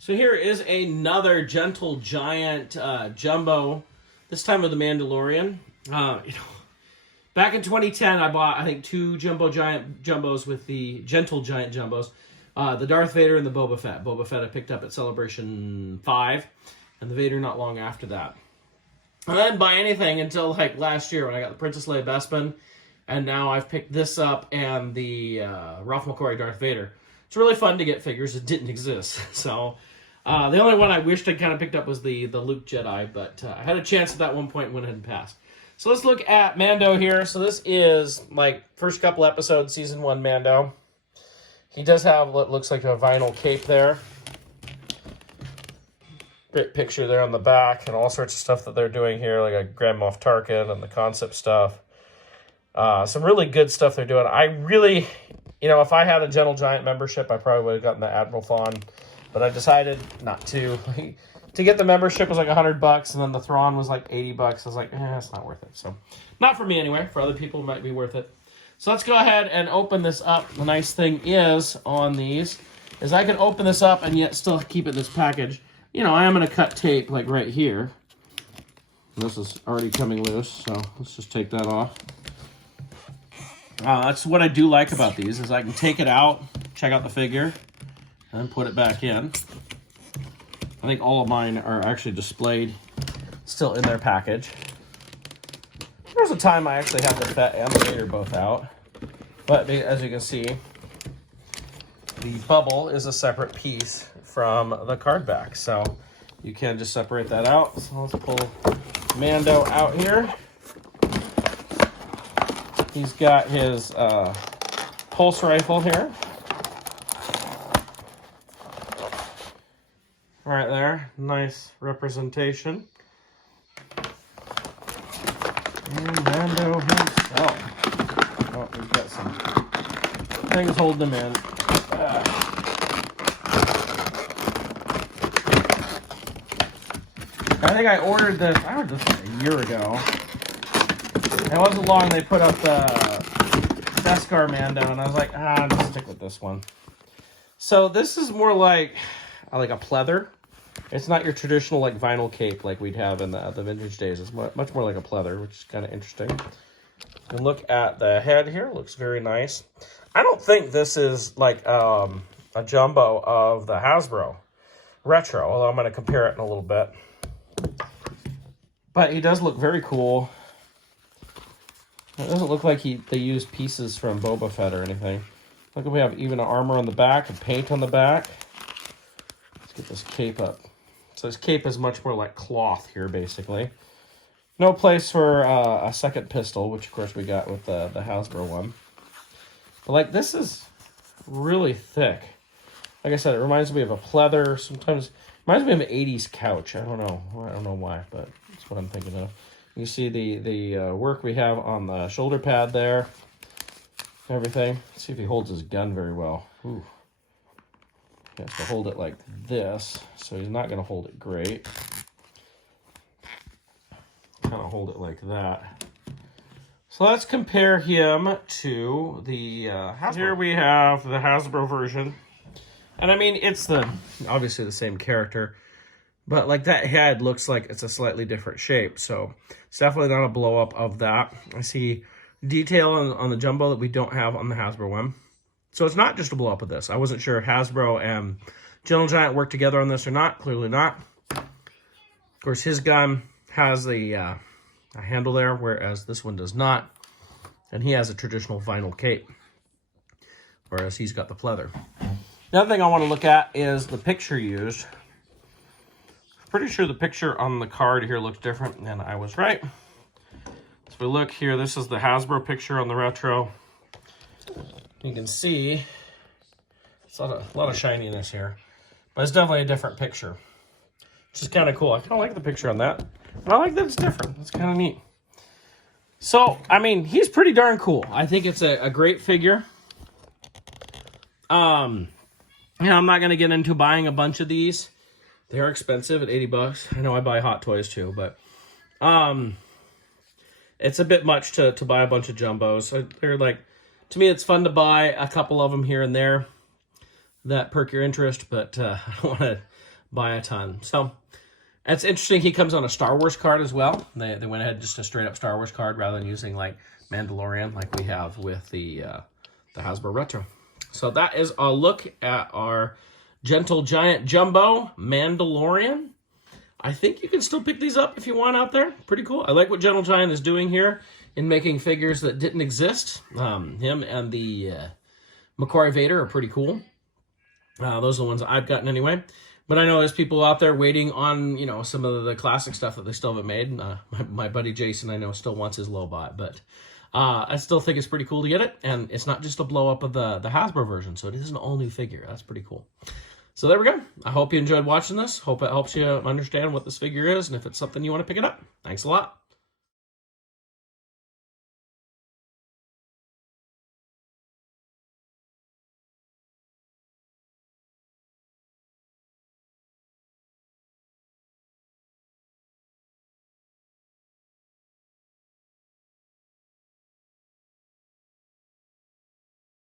So here is another Gentle Giant jumbo, this time with the Mandalorian. Back in 2010, I bought, I think, two Jumbo Giant jumbos with the Gentle Giant jumbos. The Darth Vader and the Boba Fett. Boba Fett I picked up at Celebration 5, and the Vader not long after that. I didn't buy anything until like last year when I got the Princess Leia Bespin, and now I've picked this up and the Ralph McQuarrie Darth Vader. It's really fun to get figures that didn't exist, so... the only one I wished I kind of picked up was the Luke Jedi, but I had a chance at that one point and went ahead and passed. So let's look at Mando here. So this is like first couple episodes, season 1 Mando. He does have what looks like a vinyl cape there. Great picture there on the back and all sorts of stuff that they're doing here, like a Grand Moff Tarkin and the concept stuff. Some really good stuff they're doing. I really, if I had a Gentle Giant membership, I probably would have gotten the Admiral Thrawn. But I decided not to. To get the membership was like $100, and then the Thrawn was like $80. I was like, it's not worth it. So, not for me anyway. For other people, it might be worth it. So let's go ahead and open this up. The nice thing is on these is I can open this up and yet still keep it in this package. I am going to cut tape like right here. This is already coming loose, so let's just take that off. That's what I do like about these is I can take it out, check out the figure, and put it back in. I think all of mine are actually displayed still in their package. There was a time I actually had the Fett and the Vader both out. But as you can see, the bubble is a separate piece from the card back. So you can just separate that out. So let's pull Mando out here. He's got his pulse rifle here. Right there, nice representation. And Mando himself. Oh, we've got some things holding him in. I think I ordered this like a year ago. It wasn't long they put up the Beskar Mando, and I was like, I'll just stick with this one. So this is more like a pleather. It's not your traditional like vinyl cape like we'd have in the vintage days. It's much more like a pleather, which is kind of interesting. And look at the head here. Looks very nice. I don't think this is like a jumbo of the Hasbro Retro, although I'm going to compare it in a little bit. But he does look very cool. It doesn't look like they used pieces from Boba Fett or anything. Look, we have even armor on the back and paint on the back. Let's get this cape up. So this cape is much more like cloth here, basically. No place for a second pistol, which of course we got with the Hasbro one. But like this is really thick. Like I said, it reminds me of a pleather. Sometimes reminds me of an 80s couch. I don't know why, but that's what I'm thinking of. You see the work we have on the shoulder pad there. Everything. Let's see if he holds his gun very well. Ooh. He has to hold it like this, so he's not going to hold it great. Kind of hold it like that. So let's compare him to the Hasbro. Here we have the Hasbro version. And I mean, it's obviously the same character, but like that head looks like it's a slightly different shape. So it's definitely not a blow up of that. I see detail on the jumbo that we don't have on the Hasbro one. So it's not just a blow up of this. I wasn't sure if Hasbro and Gentle Giant worked together on this or not. Clearly not. Of course, his gun has a handle there, whereas this one does not. And he has a traditional vinyl cape, whereas he's got the pleather. The other thing I want to look at is the picture used. Pretty sure the picture on the card here looks different, and I was right. So we look here, this is the Hasbro picture on the Retro. You can see it's a lot of shininess here, but it's definitely a different picture, which is kind of cool. I kind of like the picture on that, and I like that it's different. It's kind of neat. So, I mean, he's pretty darn cool. I think it's a great figure. I'm not going to get into buying a bunch of these. They are expensive at $80. I know I buy Hot Toys too, but it's a bit much to buy a bunch of jumbos. They're like, to me, it's fun to buy a couple of them here and there that perk your interest, but I don't by a ton. So it's interesting. He comes on a Star Wars card as well. They went ahead just a straight up Star Wars card rather than using like Mandalorian like we have with the Hasbro Retro. So that is a look at our Gentle Giant Jumbo Mandalorian. I think you can still pick these up if you want out there. Pretty cool. I like what Gentle Giant is doing here in making figures that didn't exist. Him and the Macquarie Vader are pretty cool. Those are the ones I've gotten anyway. But I know there's people out there waiting on, you know, some of the classic stuff that they still haven't made. My buddy Jason, I know, still wants his Lobot, but I still think it's pretty cool to get it. And it's not just a blow up of the Hasbro version, so it is an all new figure. That's pretty cool. So there we go. I hope you enjoyed watching this. Hope it helps you understand what this figure is and if it's something you want to pick it up. Thanks a lot.